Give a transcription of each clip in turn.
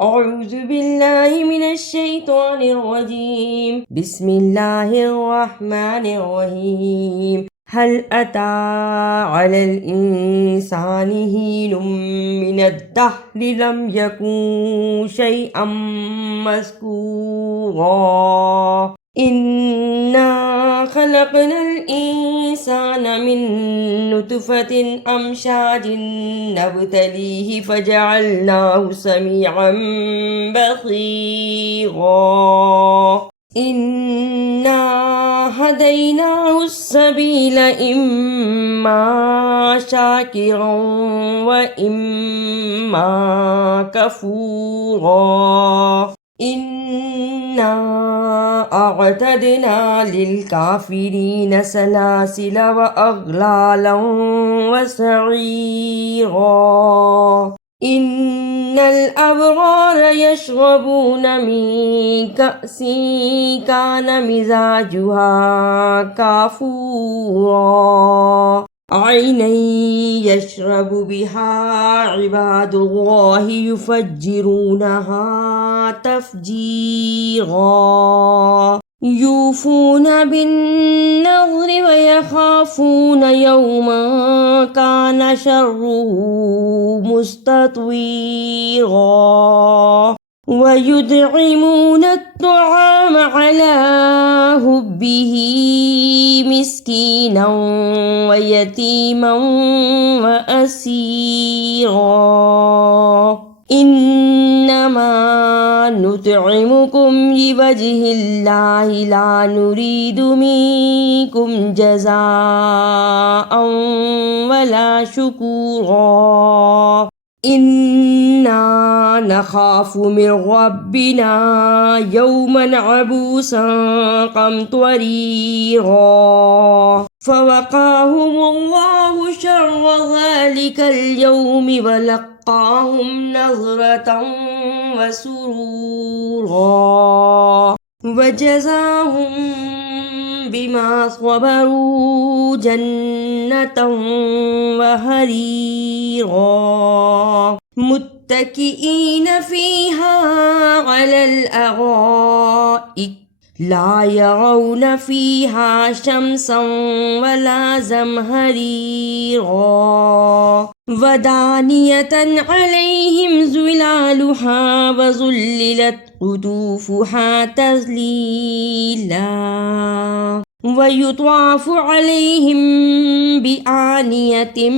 أعوذ بالله من الشيطان الرجيم. بسم الله الرحمن الرحيم. هل أتى على الإنسان حين من الدهر لم يكن شيئا مذكورا إنا خلقنا الإنسان من نطفة أمشاج نبتليه فجعلناه سميعا بصيرا إنا هديناه السبيل إما شاكرا وإما كفورا إنا أعتدنا للكافرين سلاسل وأغلالا وسعيرا إن الأبرار يشربون من كأس كان مزاجها كافورا عينا يشرب بها عباد الله يفجرونها تفجيرا يوفون بالنذر ويخافون يوما كان شره مستطيرا ويدعمون الطعام على حبه مسكينا ويتيما وأسيرا إنما نطعمكم لوجه الله لا نريد منكم جزاء ولا شكورا إنا نخاف من ربنا يوما عبوسا قمطريرا فوقاهم الله شر ذلك اليوم ولقاهم نظرة وسرورا وجزاهم بما صبروا جنة وحريرا متكئين فيها على الأرائك لا يرون فيها شمسا ولا زمهريرا ودانية عليهم ظلالها وذللت قطوفها تذليلا ويطاف عليهم بآنية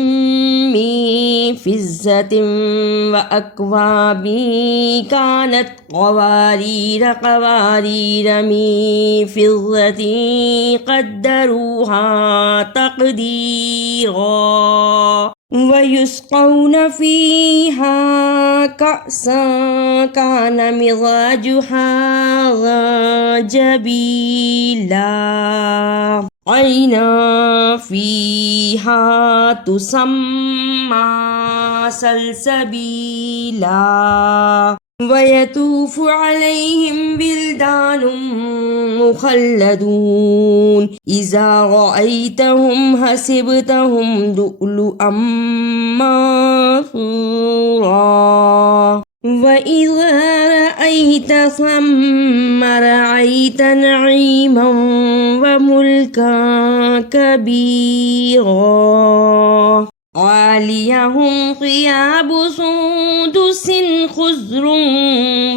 من فضة وأكواب كانت قوارير من فضة قدروها تقديرا ويسقون فيها كأسا كان مزاجها زنجبيلا عينا فيها تسمى سلسبيلا ويطوف عليهم بلدان مخلدون إذا رأيتهم حسبتهم لؤلؤا منثورا وإذا رأيت ثم رأيت نعيما وملكا كبيرا عاليهم ثياب سندس خضر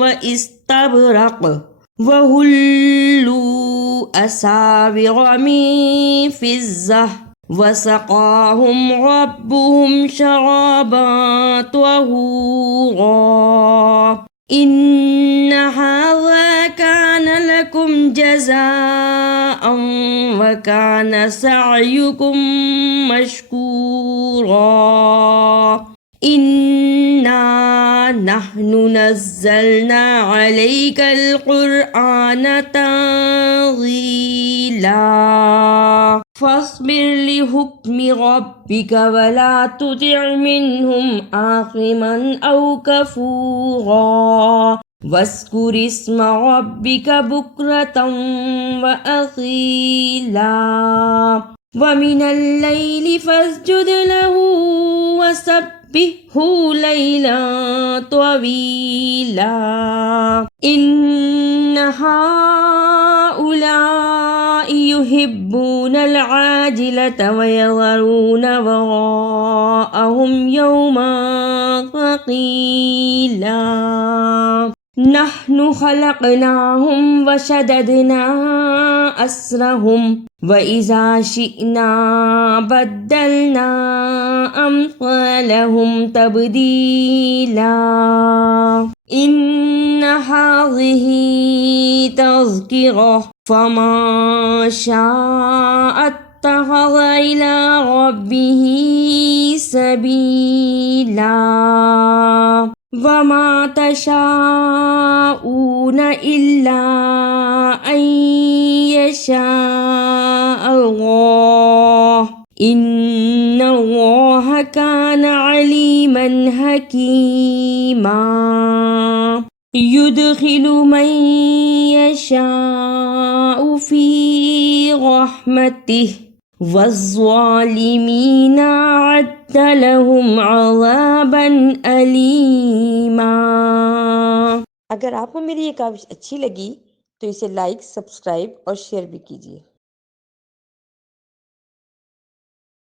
واستبرق وهلوا أساور من فضة وسقاهم ربهم شرابا طهورا إن هذا كان لكم جزاء وكان سعيكم مشكورا إنا نحن نزلنا عليك القرآن تنزيلا فاصبر لحكم ربك ولا تطع منهم آثما أو كفورا واذكر اسم ربك بكرة وأصيلا ومن الليل فاسجد له وسبح وسبحه ليلا طويلا إن هؤلاء يحبون العاجلة ويذرون وراءهم يوما ثقيلا نحن خلقناهم وشددنا أسرهم وإذا شئنا بدلنا أمثالهم تبديلا إن هذه تذكرة فمن شاء اتخذ إلى ربه سبيلا وما تشاءون إلا أن يشاء الله إن الله كان عليما حكيما يدخل من يشاء في رحمته والظالمين أعد لهم عذابا अलीमा। अगर आपको मेरी ये काविश अच्छी लगी तो इसे लाइक, सब्सक्राइब और शेयर भी कीजिए।